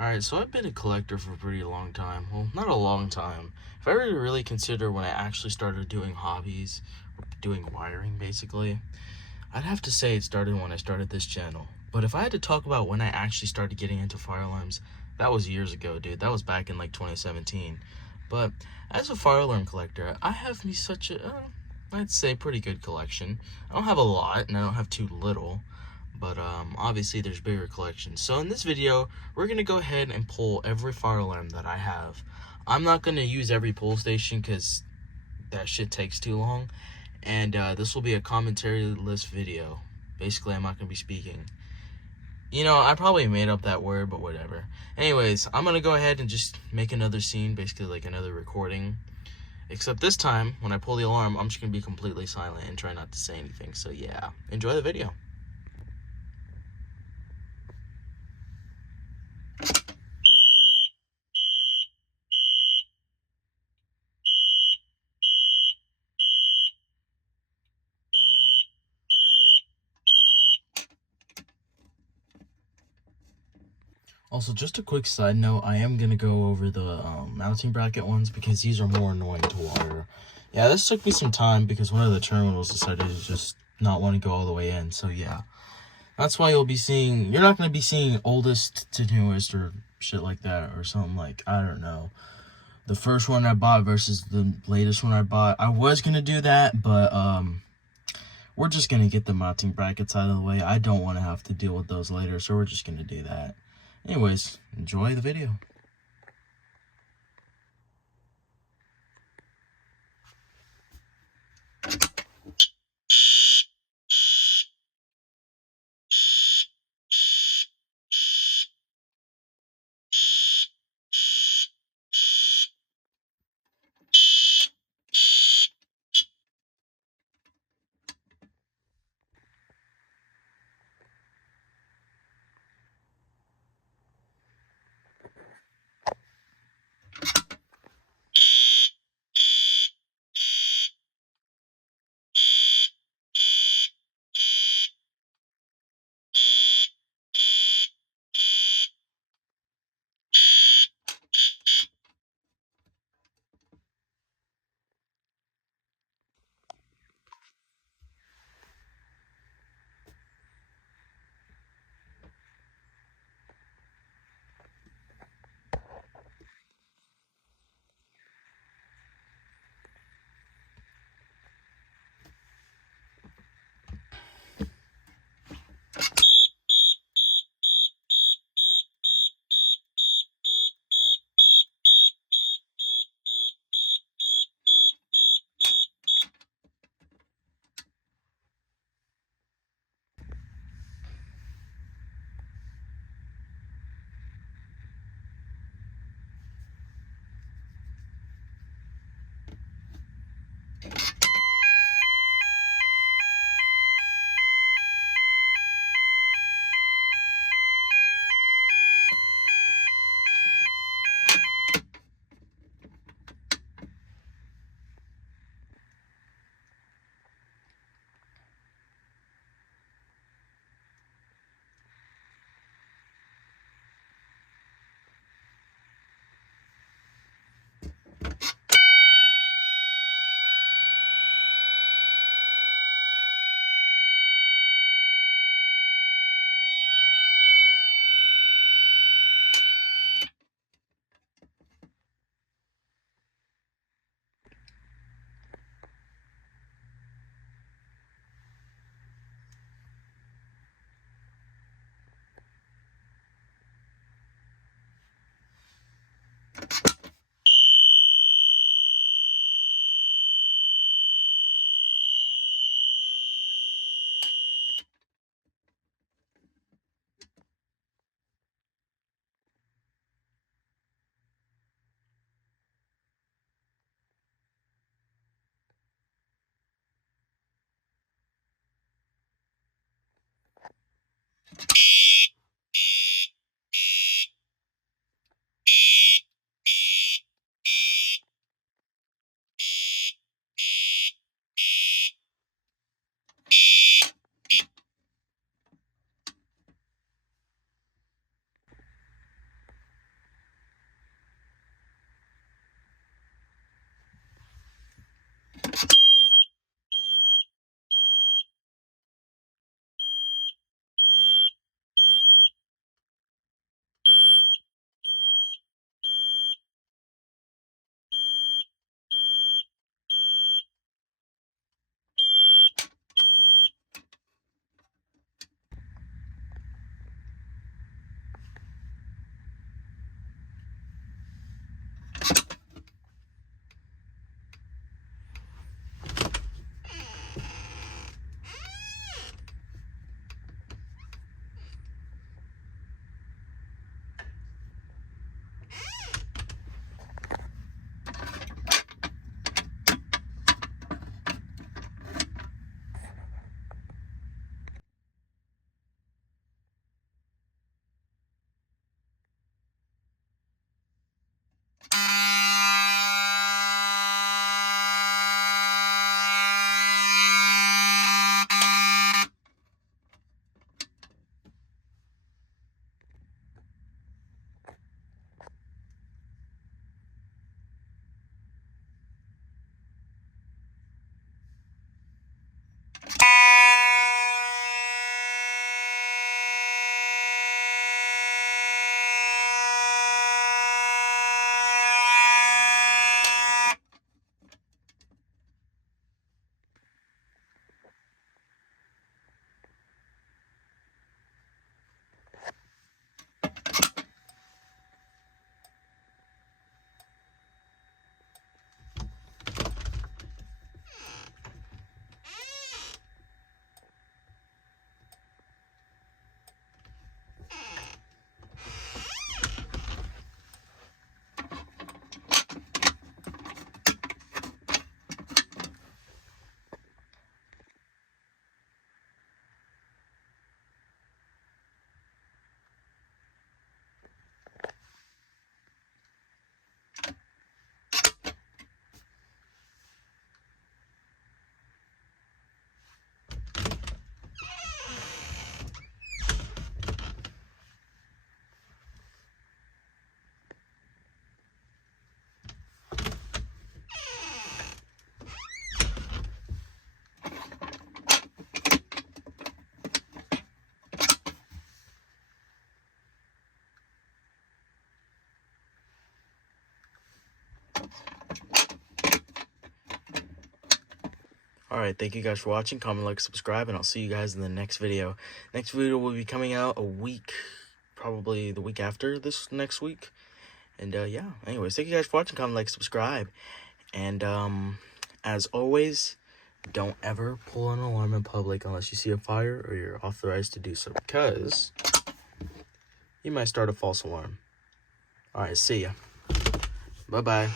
Alright, so I've been a collector for a pretty long time. Well, not a long time. If I were to really consider when I actually started doing hobbies, or doing wiring basically, I'd have to say it started when I started this channel. But if I had to talk about when I actually started getting into fire alarms, that was years ago, dude. That was back in like 2017. But as a fire alarm collector, I have me such a, I'd say pretty good collection. I don't have a lot, and I don't have too little. But obviously there's bigger collections. So in this video, we're gonna go ahead and pull every fire alarm that I have. I'm not gonna use every pull station because that shit takes too long. And this will be a commentary list video. Basically, I'm not gonna be speaking. You know, I probably made up that word, but whatever. Anyways, I'm gonna go ahead and just make another scene, basically like another recording. Except this time, when I pull the alarm, I'm just gonna be completely silent and try not to say anything. So yeah, enjoy the video. Also, just a quick side note, I am going to go over the mounting bracket ones because these are more annoying to wire. Yeah, this took me some time because one of the terminals decided to just not want to go all the way in. So yeah, that's why you're not going to be seeing oldest to newest or shit like that or something like, I don't know, the first one I bought versus the latest one I bought. I was going to do that, but we're just going to get the mounting brackets out of the way. I don't want to have to deal with those later, so we're just going to do that. Anyways, enjoy the video. Alright, thank you guys for watching. Comment, like, subscribe, and I'll see you guys in the next video. Next video will be coming out a week, probably the week after this next week. And yeah, anyways, thank you guys for watching. Comment, like, subscribe. And as always, don't ever pull an alarm in public unless you see a fire or you're authorized to do so, because you might start a false alarm. Alright, see ya. Bye-bye.